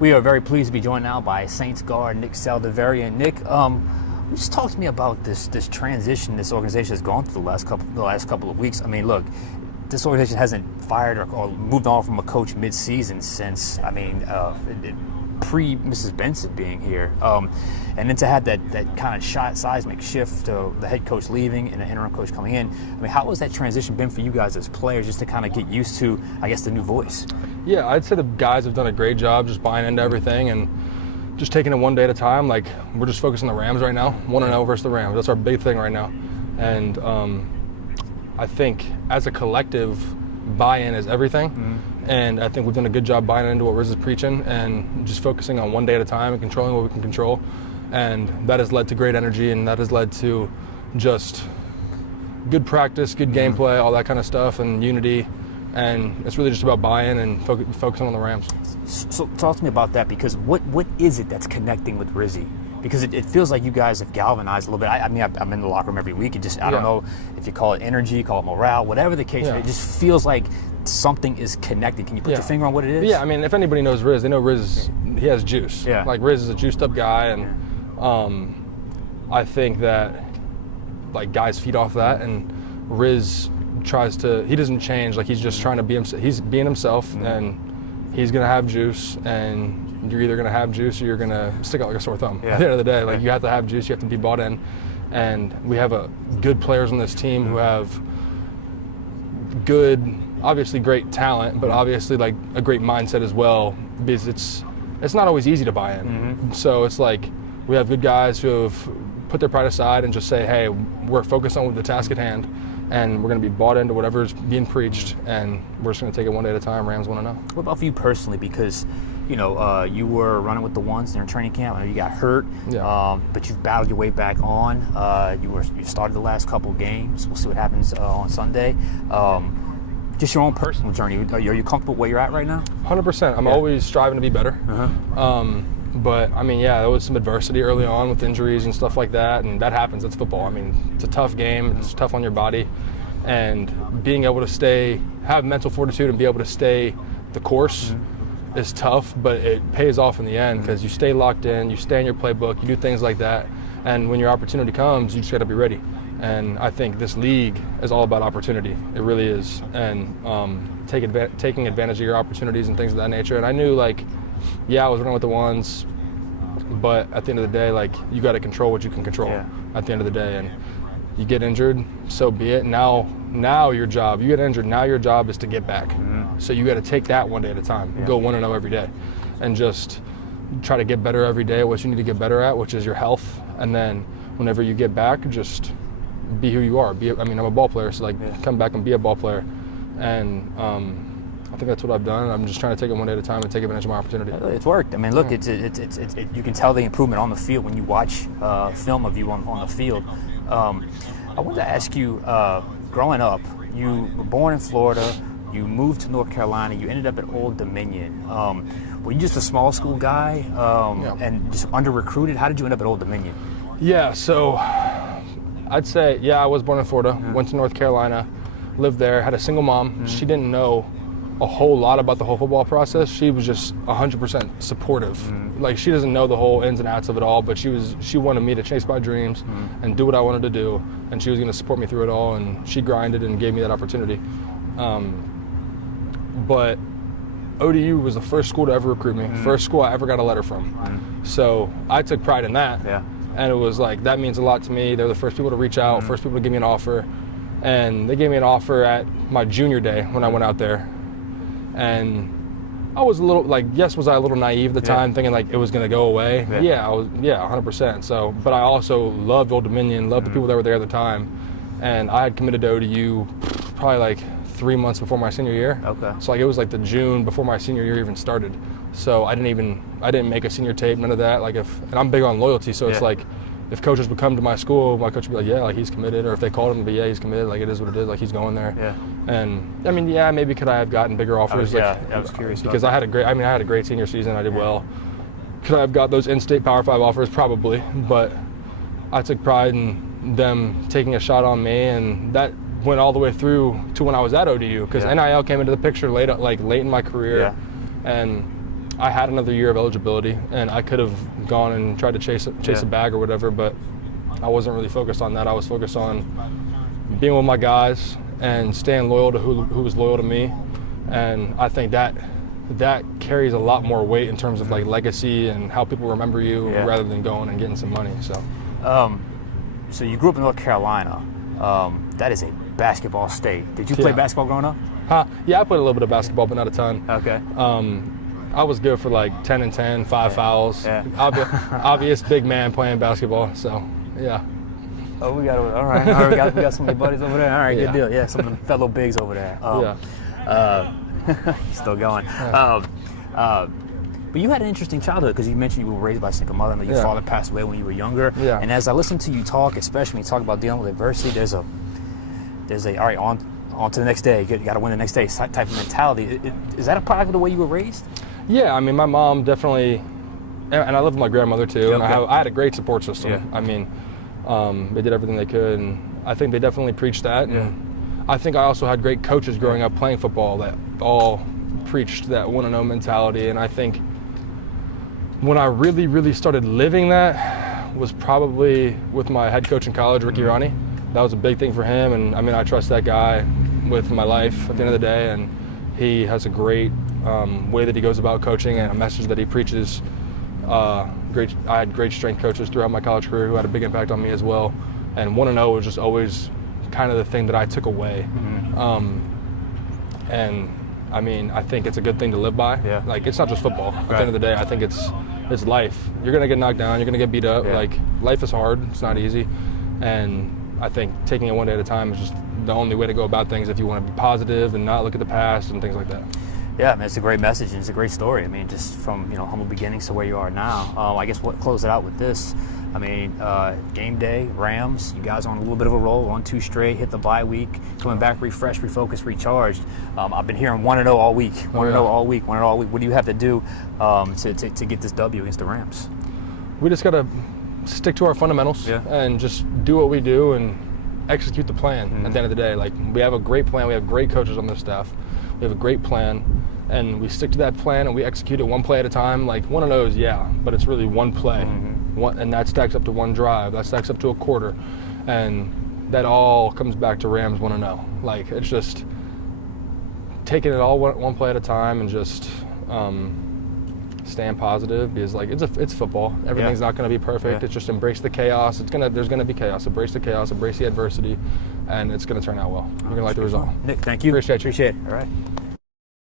We are very pleased to be joined now by Saints guard Nick Saldiveri. And Nick, just talk to me about this transition this organization has gone through the last couple of weeks. I mean, look, this organization hasn't fired or moved on from a coach mid-season since, pre Mrs. Benson being here. And then to have that kind of seismic shift to the head coach leaving and the interim coach coming in, I mean, how has that transition been for you guys as players just to kind of get used to, I guess, the new voice? Yeah, I'd say the guys have done a great job just buying into everything and just taking it one day at a time. Like, we're just focused on the Rams right now, 1-0 versus the Rams. That's our big thing right now. And I think as a collective, buy-in is everything. Mm-hmm. And I think we've done a good job buying into what Riz is preaching and just focusing on one day at a time and controlling what we can control. And that has led to great energy, and that has led to just good practice, good gameplay, all that kind of stuff, and unity. And it's really just about buy-in and focusing on the Rams. So talk to me about that, because what is it that's connecting with Rizzy? Because it feels like you guys have galvanized a little bit. I'm in the locker room every week. I don't know if you call it energy, call it morale, whatever the case. It just feels like something is connected. Can you put your finger on what it is? Yeah, I mean, if anybody knows Riz, they know Riz, he has juice. Yeah. Like, Riz is a juiced-up guy, and I think that, like, guys feed off that, and Riz he doesn't change. Like, he's just trying to be himself. He's being himself, and he's going to have juice, and you're either going to have juice or you're going to stick out like a sore thumb. At the end of the day, like, you have to have juice, you have to be bought in. And we have good players on this team who have good, obviously great talent, but obviously, like, a great mindset as well, because it's not always easy to buy in. So it's like we have good guys who have put their pride aside and just say, hey, we're focused on the task at hand, and we're going to be bought into whatever's being preached, and we're just going to take it one day at a time. Rams want to know. What about for you personally? Because, you were running with the ones during training camp. I know you got hurt, but you've battled your way back on. You started the last couple of games. We'll see what happens on Sunday. Just your own personal journey. Are you comfortable where you're at right now? 100%. I'm always striving to be better. But, I mean, there was some adversity early on with injuries and stuff like that, and that happens. It's football. I mean, it's a tough game. It's tough on your body. And being able to have mental fortitude and be able to stay the course is tough, but it pays off in the end because you stay locked in, you stay in your playbook, you do things like that. And when your opportunity comes, you just got to be ready. And I think this league is all about opportunity. It really is. And taking advantage of your opportunities and things of that nature. And I knew, I was running with the ones, but at the end of the day, you got to control what you can control at the end of the day. And you get injured, so be it. Now you get injured, now your job is to get back. So you got to take that one day at a time. Go 1-0 every day. And just try to get better every day at what you need to get better at, which is your health. And then whenever you get back, just be who you are. I'm a ball player, so come back and be a ball player. And I think that's what I've done. I'm just trying to take it one day at a time and take advantage of my opportunity. It's worked. I mean, look, it's you can tell the improvement on the field when you watch film of you on the field. I wanted to ask you, growing up, you were born in Florida, you moved to North Carolina, you ended up at Old Dominion. Were you just a small school guy and just under-recruited? How did you end up at Old Dominion? Yeah, so I'd say, I was born in Florida, went to North Carolina, lived there, had a single mom. She didn't know a whole lot about the whole football process. She was just 100% supportive. She doesn't know the whole ins and outs of it all, but she wanted me to chase my dreams and do what I wanted to do, and she was going to support me through it all, and she grinded and gave me that opportunity. But ODU was the first school to ever recruit me, first school I ever got a letter from. So I took pride in that. And it was that means a lot to me. They're the first people to reach out, first people to give me an offer. And they gave me an offer at my junior day when I went out there. And I was a little, was I a little naive at the time, thinking it was going to go away? I was, 100%. So, but I also loved Old Dominion, loved the people that were there at the time. And I had committed to ODU probably 3 months before my senior year. So it was the June before my senior year even started. So I didn't make a senior tape, none of that. And I'm big on loyalty, so it's if coaches would come to my school, my coach would be he's committed. Or if they called him, but he's committed. It is what it is. He's going there. And I mean, maybe could I have gotten bigger offers? I was curious because I had a great senior season. I did well. Could I have got those in-state Power 5 offers? Probably. But I took pride in them taking a shot on me, and that went all the way through to when I was at ODU, because NIL came into the picture late in my career, and I had another year of eligibility, and I could have gone and tried to chase a bag or whatever, but I wasn't really focused on that. I was focused on being with my guys and staying loyal to who was loyal to me. And I think that carries a lot more weight in terms of like legacy and how people remember you rather than going and getting some money. So you grew up in North Carolina. That is a basketball state. Did you play basketball growing up? Yeah, I played a little bit of basketball, but not a ton. Okay. I was good for like 10 and 10, 5 fouls. Yeah. Obvious big man playing basketball. So yeah. Oh, we got some of your buddies over there. All right, good deal. Yeah, some of the fellow bigs over there. Still going. But you had an interesting childhood because you mentioned you were raised by a single mother. Your father passed away when you were younger. Yeah. And as I listen to you talk, especially when you talk about dealing with adversity, there's a all right, on to the next day. You got to win the next day type of mentality. Is that a product of the way you were raised? Yeah, I mean, my mom definitely, and I lived with my grandmother too. Okay. And I had a great support system. Yeah. I mean, they did everything they could, and I think they definitely preached that. Yeah. And I think I also had great coaches growing up playing football that all preached that want-to-know mentality. And I think when I really, really started living that was probably with my head coach in college, Ricky Rani. That was a big thing for him, and I mean, I trust that guy with my life at the end of the day, and he has a great way that he goes about coaching and a message that he preaches. I had great strength coaches throughout my college career who had a big impact on me as well, and want to know was just always kind of the thing that I took away. And I mean, I think it's a good thing to live by. Yeah. Like, it's not just football. At the end of the day, I think it's life. You're gonna get knocked down. You're gonna get beat up. Yeah. Like, life is hard. It's not easy, and I think taking it one day at a time is just the only way to go about things if you want to be positive and not look at the past and things like that. Yeah, I mean, it's a great message and it's a great story. I mean, just from humble beginnings to where you are now. I guess what close it out with this. I mean, game day, Rams. You guys are on a little bit of a roll, 1-2 straight. Hit the bye week, coming back refreshed, refocused, recharged. I've been hearing 1-0 all week. 1-0 all week. 1-0 all week. What do you have to do to get this W against the Rams? We just gotta stick to our fundamentals and just do what we do and execute the plan at the end of the day. Like, we have a great plan. We have great coaches on this staff. We have a great plan, and we stick to that plan and we execute it one play at a time. Like, one of those, but it's really one play. And that stacks up to one drive. That stacks up to a quarter. And that all comes back to Rams 1-0. Like, it's just taking it all one play at a time and just staying positive, because like it's football. Everything's not going to be perfect. It's just embrace the chaos. There's going to be chaos. Embrace the chaos. Embrace the adversity, and it's going to turn out well. You're going to like the result. Nick, thank you. Appreciate you. Appreciate it. All right.